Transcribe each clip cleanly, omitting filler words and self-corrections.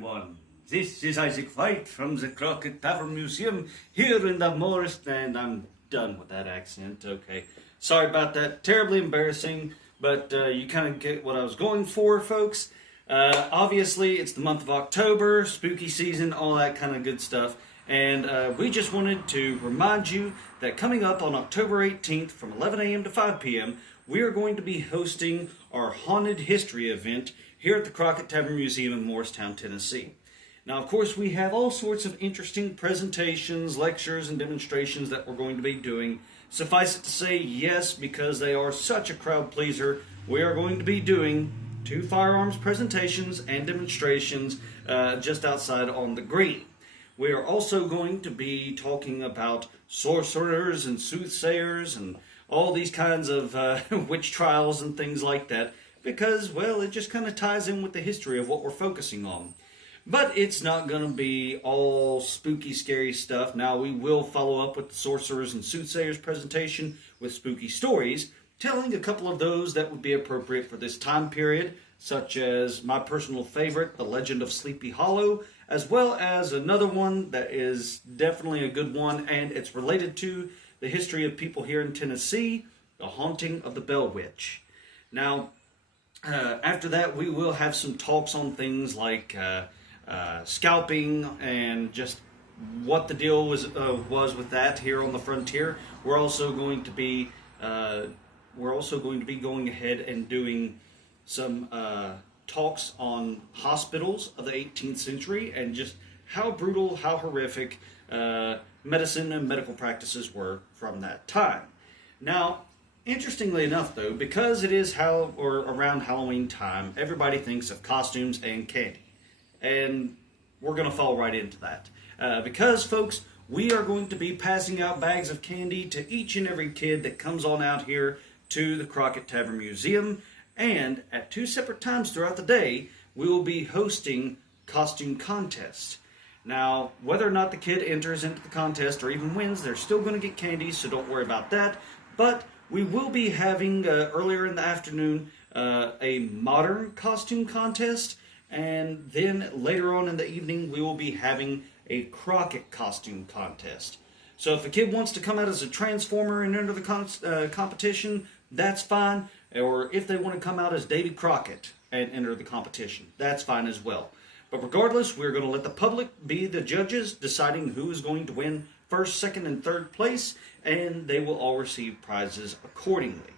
everyone. This is Isaac White from the Crockett Tavern Museum here in the Morris, and I'm done with that accent. Okay, sorry about that. Terribly embarrassing, but you kind of get what I was going for, folks. Obviously, it's the month of October, spooky season, all that kind of good stuff. And we just wanted to remind you that coming up on October 18th from 11 a.m. to 5 p.m., we are going to be hosting our Haunted History event here at the Crockett Tavern Museum in Morristown, Tennessee. Now, of course, we have all sorts of interesting presentations, lectures, and demonstrations that we're going to be doing. Suffice it to say, yes, because they are such a crowd pleaser, we are going to be doing 2 firearms presentations and demonstrations just outside on the green. We are also going to be talking about sorcerers and soothsayers and all these kinds of witch trials and things like that because, well, it just kind of ties in with the history of what we're focusing on. But it's not going to be all spooky, scary stuff. Now, we will follow up with the sorcerers and soothsayers presentation with spooky stories, telling a couple of those that would be appropriate for this time period, such as my personal favorite, The Legend of Sleepy Hollow, as well as another one that is definitely a good one, and it's related to the history of people here in Tennessee, The Haunting of the Bell Witch. Now, after that, we will have some talks on things like scalping and just what the deal was with that here on the frontier. We're also going to be going ahead and doing some talks on hospitals of the 18th century and just how brutal, how horrific medicine and medical practices were from that time. Now, interestingly enough, though, because it is around Halloween time, everybody thinks of costumes and candy. And we're going to fall right into that. Because, folks, we are going to be passing out bags of candy to each and every kid that comes on out here to the Crockett Tavern Museum. And at 2 separate times throughout the day, we will be hosting costume contests. Now, whether or not the kid enters into the contest or even wins, they're still going to get candy, so don't worry about that. But we will be having, earlier in the afternoon, a modern costume contest. And then later on in the evening, we will be having a Crockett costume contest. So if a kid wants to come out as a Transformer and enter the competition, that's fine. Or if they want to come out as Davy Crockett and enter the competition, that's fine as well. But regardless, we're going to let the public be the judges, deciding who is going to win first, second, and third place, and they will all receive prizes accordingly.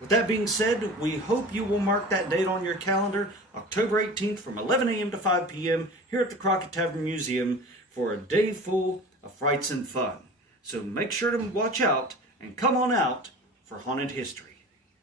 With that being said, we hope you will mark that date on your calendar, October 18th from 11 a.m. to 5 p.m. here at the Crockett Tavern Museum for a day full of frights and fun. So make sure to watch out and come on out for Haunted History.